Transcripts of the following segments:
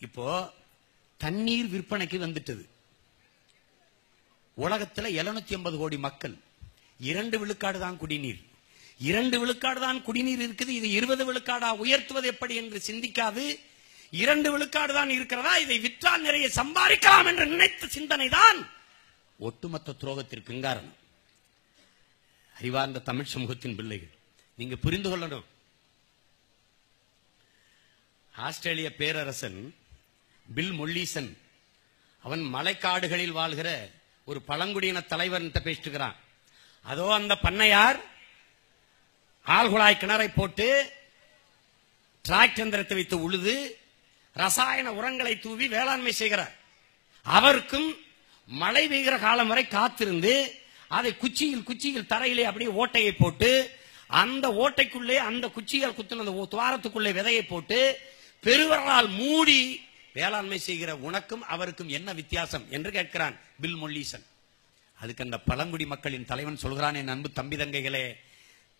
இப்போ தண்ணீர் விற்பனைக்கு வந்துட்டது. உலகத்துல 750 கோடி மக்கள், 2 விழுக்காடு தான் குடிநீர். 2 விழுக்காடு தான் குடிநீர் இருக்குது. இது 20 விழுக்காடா உயர்த்துவது எப்படி என்று சிந்திக்காது, 2 விழுக்காடு தான் இருக்கிறதா, இதை விற்றால் நிறைய சம்பாதிக்கலாம் என்று நினைத்த சிந்தனை தான் ஒட்டுமொத்த துரோகத்திற்கு காரணம். அறிவார்ந்த தமிழ் சமூகத்தின் பிள்ளைகள், நீங்க புரிந்து கொள்ளணும். ஆஸ்திரேலிய பேரரசன் பில் மொல்லீசன், அவன் மலைக்காடுகளில் வாழ்கிற ஒரு பழங்குடியின தலைவர் பேசிட்டுக்கிறான். அதோ அந்த பண்ணையார் ஆழ்குழாய் கிணறை போட்டு டிராக்டர் எந்திரத்தை வைத்து உழுது ரசாயன உரங்களை தூவி வேளாண்மை செய்கிறார். அவருக்கும் மழை பெய்கிற காலம் வரை காத்திருந்து அதை குச்சியில் தரையிலே அப்படியே ஓட்டையை போட்டு அந்த ஓட்டைக்குள்ளே அந்த குச்சிகள் குத்துன துவாரத்துக்குள்ளே விதையை போட்டு பெருவரால் மூடி வேளாண்மை செய்கிற உனக்கும் அவருக்கும் என்ன வித்தியாசம் என்று கேட்கிறான் பில் மொல்லீசன். அதுக்கு அந்த பழங்குடி மக்களின் தலைவன் சொல்கிறான், என் அன்பு தம்பி தங்கைகளே,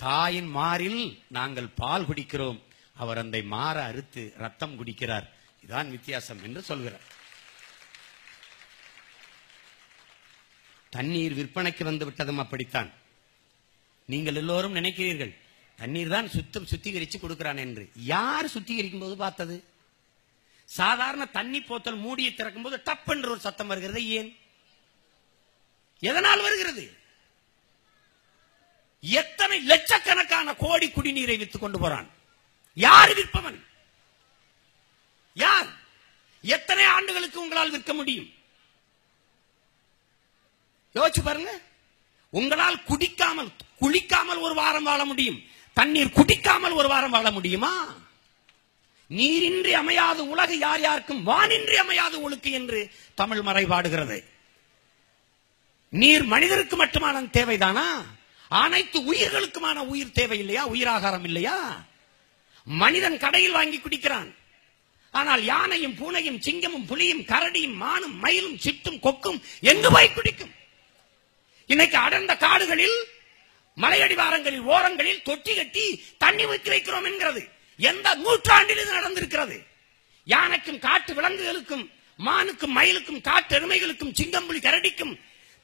தாயின் மாரில் நாங்கள் பால் குடிக்கிறோம், அவர் அந்த மாற அறுத்து ரத்தம் குடிக்கிறார், இதான் வித்தியாசம் என்று சொல்கிறார். தண்ணீர் விற்பனைக்கு வந்து விட்டதும் அப்படித்தான். நீங்கள் எல்லோரும் நினைக்கிறீர்கள் தண்ணீர் தான் சுத்திகரிச்சு கொடுக்கிறான் என்று. யார் சுத்திகரிக்கும் போது பார்த்தது? சாதாரண தண்ணி போத்தல் மூடியை திறக்கும் போது டப் என்று ஒரு சத்தம் வருகிறது. ஏன்? எதனால் வருகிறது? எத்தனை லட்சக்கணக்கான கோடி குடிநீரை வித்துக் கொண்டு போறான். யார் விற்பவன்? யார்? எத்தனை ஆண்டுகளுக்கு உங்களால் விற்க முடியும்? யோசிச்சு பாருங்க. உங்களால் குளிக்காமல் ஒரு வாரம் வாழ முடியும், தண்ணீர் குடிக்காமல் ஒரு வாரம் வாழ முடியுமா? நீரின்றி அமையாது உலகு யார் யாருக்கும் வானின்றி அமையாது ஒழுக்கு என்று தமிழ் மறை பாடுகிறது. நீர் மனிதருக்கு மட்டுமான தேவைதானா? அனைத்து உயிர்களுக்குமான உயிர் தேவை இல்லையா? உயிராகாரம் இல்லையா? மனிதன் கடையில் வாங்கி குடிக்கிறான், ஆனால் யானையும் பூனையும் சிங்கமும் புலியும் கரடியும் மானும் மயிலும் சிட்டும் கொக்கும் எங்கு போய் குடிக்கும்? இன்னைக்கு அடர்ந்த காடுகளில் மலையடிவாரங்களில் ஓரங்களில் தொட்டி கட்டி தண்ணி ஊற்றி வைக்கிறோம் என்கிறது. எந்த நூற்றாண்டில் இது நடந்திருக்கிறது? யானைக்கும் காட்டு விலங்குகளுக்கும் மானுக்கும் மயிலுக்கும் காட்டு எருமைகளுக்கும் சிங்கம்புலி கரடிக்கும்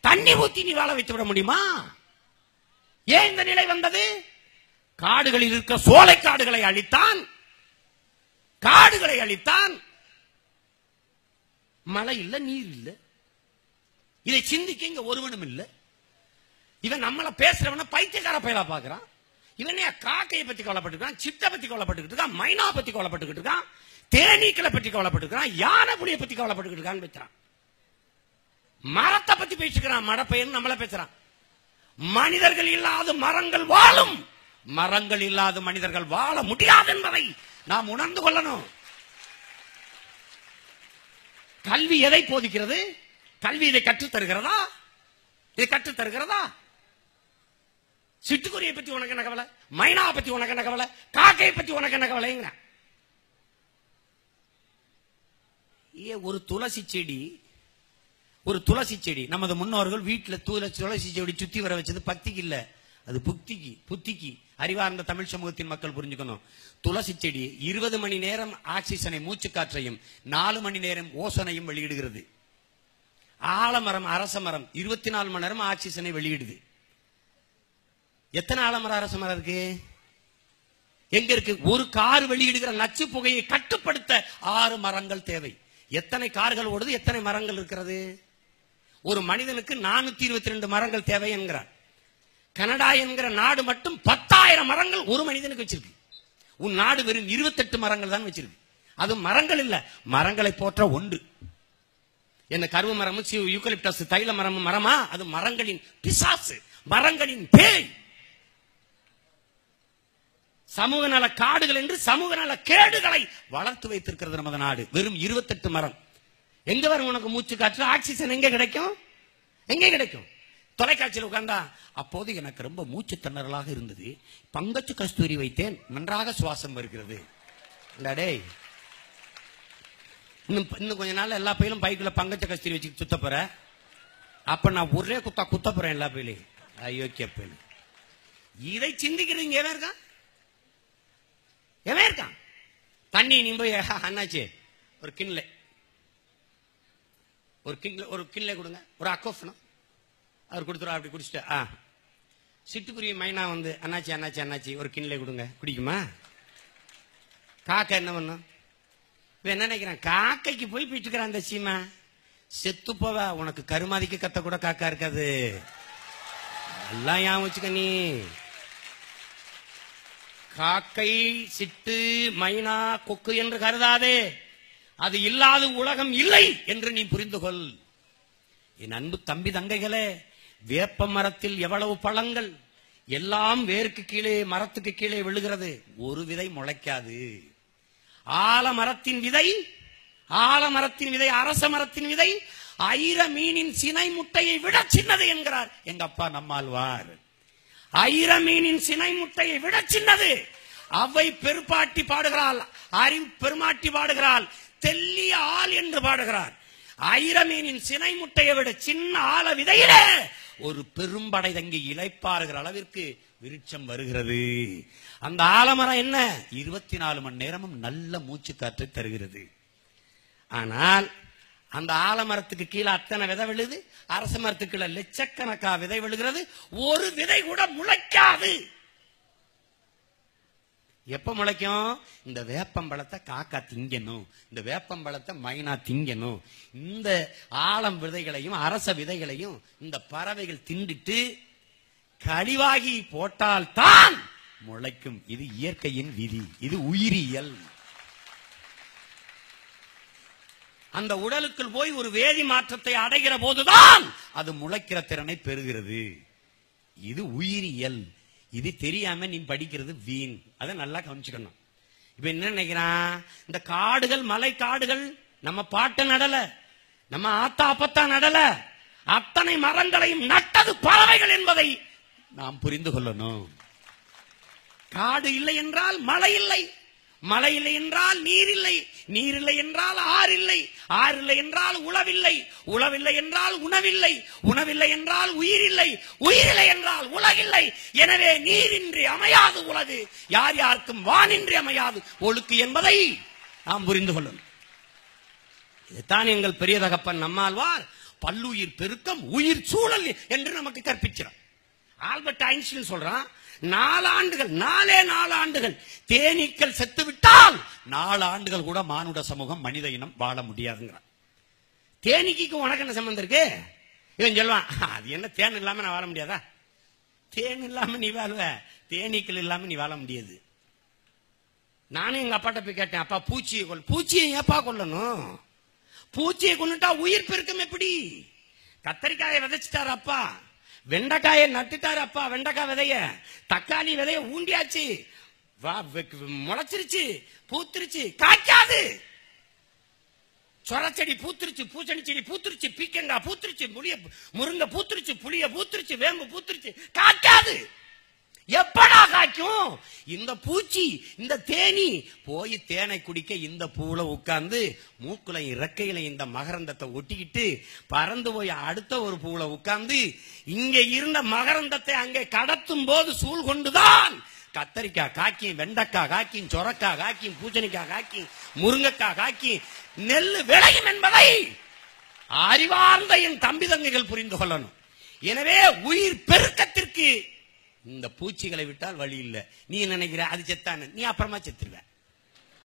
தண்ணி ஊற்றி நீ வாழ வைத்து விட முடியுமா? ஏன் இந்த நிலை வந்தது? காடுகளில் இருக்க சோலை காடுகளை அழித்தான். மழை இல்ல, நீர் இல்ல. இதை சிந்திக்க இங்க ஒருவனும் இல்ல. இவன் நம்மள பேசுறவன பைத்தியக்கார பயலா பாக்குறான். இவனே காக்கையை பத்தி கவலைப்பட்டுருக்கான், சிட்டை பத்தி கவலைப்பட்டுக்கிட்டு இருக்கான், மைனா பத்தி கவலைப்பட்டுக்கிட்டு இருக்கான், தேனீக்களை பத்தி கவலைப்பட்டுருக்கான், யானை புலியை பத்தி கவலைப்பட்டுக்கிட்டு இருக்கான்னு பேசுறான். மரத்தை பத்தி பேசிக்கிறான், மடப்பையன் நம்மள பேசுறான். மனிதர்கள் இல்லாத மரங்கள் வாழும், மரங்கள் இல்லாத மனிதர்கள் வாழ முடியாது என்பதை நாம் உணர்ந்து கொள்ளணும். கல்வி எதை போதிக்கிறது? கல்வி இதை கற்றுத் தருகிறதா? இதை கற்றுத் தருகிறதா? சிட்டுக்குருவியை பத்தி உனக்கு என்ன கவலை? மைனாவை பத்தி உனக்கு என்ன கவலை? காக்கையை பத்தி உனக்கு என்ன கவலைங்க? ஒரு துளசி செடி நமது முன்னோர்கள் வீட்டுல துளசி செடி சுத்தி வர வச்சது பக்திக்கு இல்ல, அது புத்திக்கு. அறிவார்ந்த தமிழ் சமூகத்தின் மக்கள் புரிஞ்சுக்கணும். துளசி செடி 20 மணி நேரம் ஆக்சிஜனை மூச்சு காற்றையும் 4 மணி நேரம் ஓசனையும் வெளியிடுகிறது. ஆலமரம் அரச மரம் 24 மணி நேரம் ஆக்சிஜனை வெளியிடுது. எத்தனை ஆலமரம் அரச மரம் இருக்கு? எங்க இருக்கு? ஒரு கார் வெளியிடுகிற நச்சு புகையை கட்டுப்படுத்த 6 மரங்கள் தேவை. எத்தனை கார்கள் ஓடுது? எத்தனை மரங்கள் இருக்கிறது? ஒரு மனிதனுக்கு 422 மரங்கள் தேவை என்கிறார். கனடா என்கிற நாடு மட்டும் 10,000 மரங்கள் ஒரு மனிதனுக்கு வச்சிருக்கு. உன் நாடு வெறும் 28 மரங்கள் தான் வச்சிருக்கு. அது மரங்கள் இல்ல, மரங்களை போற்ற ஒன்று. என்ன கருவ மரமும் யூக்கலிப்டஸ் தைல மரமும் மரமா? அது மரங்களின் பிசாசு, மரங்களின் பேய். சமூக நல காடுகள் என்று சமூக நல கேடுகளை வளர்த்து வைத்திருக்கிறது நமது நாடு. வெறும் 28 மரம். எங்க வரும் உனக்கு மூச்சு காற்று? ஆக்சிஜன் எங்க கிடைக்கும்? எங்கே கிடைக்கும்? தொலைக்காட்சியில் உட்கார்ந்தா, அப்போது எனக்கு ரொம்ப மூச்சு திணறலாக இருந்தது, பங்கச்சு கஸ்தூரி வைத்தேன், நன்றாக சுவாசம் வருகிறது. இன்னும் கொஞ்ச நாள் எல்லா பையிலும் பைக்குல பங்கச்ச கஸ்தூரி வச்சு சுத்த போற. அப்ப நான் ஒரே குத்த போறேன் எல்லா பையிலையும். அயோக்கிய பையில. இதை சிந்திக்கிறீங்க எவன் இருக்கான்? தண்ணி நீ போய் அண்ணாச்சு ஒரு கிண்லே கொடுங்க, ஒரு அக்கோஃபனம் அவர் கொடுத்துருவா. அப்படி குடிச்சிட்டு சிட்டுக்குருவி மைனா வந்து அண்ணாச்சி அண்ணாச்சி அண்ணாச்சி ஒரு கிண்லே கொடுங்க, குடிக்குமா? காக்கா என்ன பண்ணும்? என்ன நினைக்கிறேன், காக்கைக்கு போய் போயிட்டு அந்த சீமா செத்து போவ. உனக்கு கருமாதிக்கு கத்த கூட காக்கா இருக்காது. எல்லாம் ஏன் வச்சுக்க நீ. காக்கை, சிட்டு, மைனா, கொக்கு என்று கருதாதே. அது இல்லாத உலகம் இல்லை என்று நீ புரிந்து கொள். என் அன்பு தம்பி தங்கைகளே, வேப்ப மரத்தில் எவ்வளவு பழங்கள், எல்லாம் வேருக்கு கீழே மரத்துக்கு கீழே விழுகிறது, ஒரு விதை முளைக்காது. ஆலமரத்தின் விதை அரச மரத்தின் விதை ஐர மீனின் சினை முட்டையை விட சின்னது என்கிறார் எங்க அப்பா நம்மாழ்வார். ஐர மீனின் சினை முட்டையை விட சின்னது. அவை பெருப்பாட்டி பாடுகிறாள், அறிவு பெருமாட்டி பாடுகிறாள், தெல்லிய ஆள் என்று பாடுகிறார். ஐர மீனின் சினை முட்டையை விட சின்ன ஆல விதையில ஒரு பெரும்படை தங்கி இளைப்பாறுகிற அளவிற்கு விருட்சம் வருகிறது. அந்த ஆலமரம் என்ன, 24 மணி நேரமும் நல்ல மூச்சு காற்றை தருகிறது. ஆனால் அந்த ஆலமரத்துக்கு கீழே அத்தனை விதை விழுது, அரச மரத்துக்கு கீழே லட்சக்கணக்கா விதை விழுகிறது, ஒரு விதை கூட முளைக்காது. எப்ப முளைக்கும்? இந்த வேப்பம்பழத்தை காக்கா திங்கணும், இந்த வேப்பம்பழத்தை மைனா திங்கணும். இந்த ஆலம் விதைகளையும் அரச விதைகளையும் இந்த பறவைகள் திண்டிட்டு கழிவாகி போட்டால் தான் முளைக்கும். இது இயற்கையின் விதி, இது உயிரியல். அந்த உடலுக்குள் போய் ஒரு வேதி மாற்றத்தை அடைகிற போதுதான் அது முளைக்கிற திறனை பெறுகிறது. இது உயிரியல். இது தெரியாம நீ படிக்கிறது வீண். அதை நல்லா கவனிச்சுக்கணும். இப்ப என்ன நினைக்கிறான், இந்த காடுகள், மலை காடுகள் நம்ம பாட்ட நடல, நம்ம ஆத்தா அப்பத்தா நடல, அத்தனை மரங்களையும் நட்டது பறவைகள் என்பதை நாம் புரிந்து கொள்ளணும். காடு இல்லை என்றால் மழை இல்லை, மழை இல்லை என்றால் நீர் இல்லை, நீர் இல்லை என்றால் ஆறு இல்லை, ஆறு இல்லை என்றால் உழவில்லை, உழவில்லை என்றால் உணவில்லை, உணவில்லை என்றால் உயிரில்லை, உயிரில்லை என்றால் உலகில்லை. எனவே நீரின்றி அமையாது உலகு, யார் யாருக்கும் வானின்றி அமையாது ஒழுக்கு என்பதை நாம் புரிந்து கொள்ளணும். இதுதான் எங்கள் பெரிய தகப்பன் நம்மாழ்வார் பல்லுயிர் பெருக்கம் உயிர் சூழல் என்று நமக்கு கற்பிக்கிறார். ஆல்பர்ட் ஐன்ஸ்டீன் சொல்றான், 4 ஆண்டுகள், 4 ஆண்டுகள் தேனீக்கள் செத்து விட்டால் 4 ஆண்டுகள் கூட மானுட சமூகம் மனித இனம் வாழ முடியாதுங்கிறான். தேனீக்கு உனக்கு என்ன சம்பந்தம் இருக்கு? இவன் சொல்லுவான், அது என்ன தேன் இல்லாம நான் வாழ முடியாதா? தேன் இல்லாம நீ வாழுவ, தேனீக்கள் இல்லாம நீ வாழ முடியாது. நானும் எங்க அப்பாட்ட போய் கேட்டேன், அப்பா பூச்சியை கொல்ல. பூச்சியை ஏப்பா கொல்லணும்? பூச்சியை கொண்டுட்டா உயிர் பெருக்கம் எப்படி? கத்தரிக்காயை விதைச்சிட்டாரு அப்பா, வெண்டைக்காயை நட்டுட்டாரு அப்பா, வெண்டைக்காய் விதைய, தக்காளி விதைய ஊண்டியாச்சு, முளைச்சிருச்சு, பூத்திருச்சு, காய்க்காது. சொரச்செடி பூத்திருச்சு, பூச்செடி செடி பூத்திருச்சு, பீக்கங்காய் பூத்திருச்சு, முருங்கை பூத்திருச்சு, புளிய பூத்திருச்சு, வேம்பு பூத்திருச்சு, காய்க்காது. எப்படா காய்க்கும்? இந்த பூச்சி, இந்த தேனி போய் தேனை குடிக்க இந்த பூல உட்கார்ந்து மூக்குல இறக்கையில இந்த மகரந்தத்தை ஒட்டிக்கிட்டு பறந்து போய் அடுத்த ஒரு பூல உட்கார்ந்து இங்க இருந்த மகரந்தத்தை அங்கே கடத்தும் போது சூழ் கொண்டுதான் கத்தரிக்காய் காய்க்கும், வெண்டைக்காய் காய்க்கும், சொரக்காய் காய்க்கும், பூச்சணிக்காய் காய்க்கும், முருங்கைக்காய் காய்க்கும், நெல்லு விளையும் என்பதை அறிவார்ந்த என் தம்பி தங்கைகள் புரிந்து கொள்ளணும். எனவே உயிர் பெருக்கத்திற்கு இந்த பூச்சிகளை விட்டால் வழி இல்லை. நீ நினைக்கிற அது செத்தானு, நீ அப்புறமா செத்துருவ.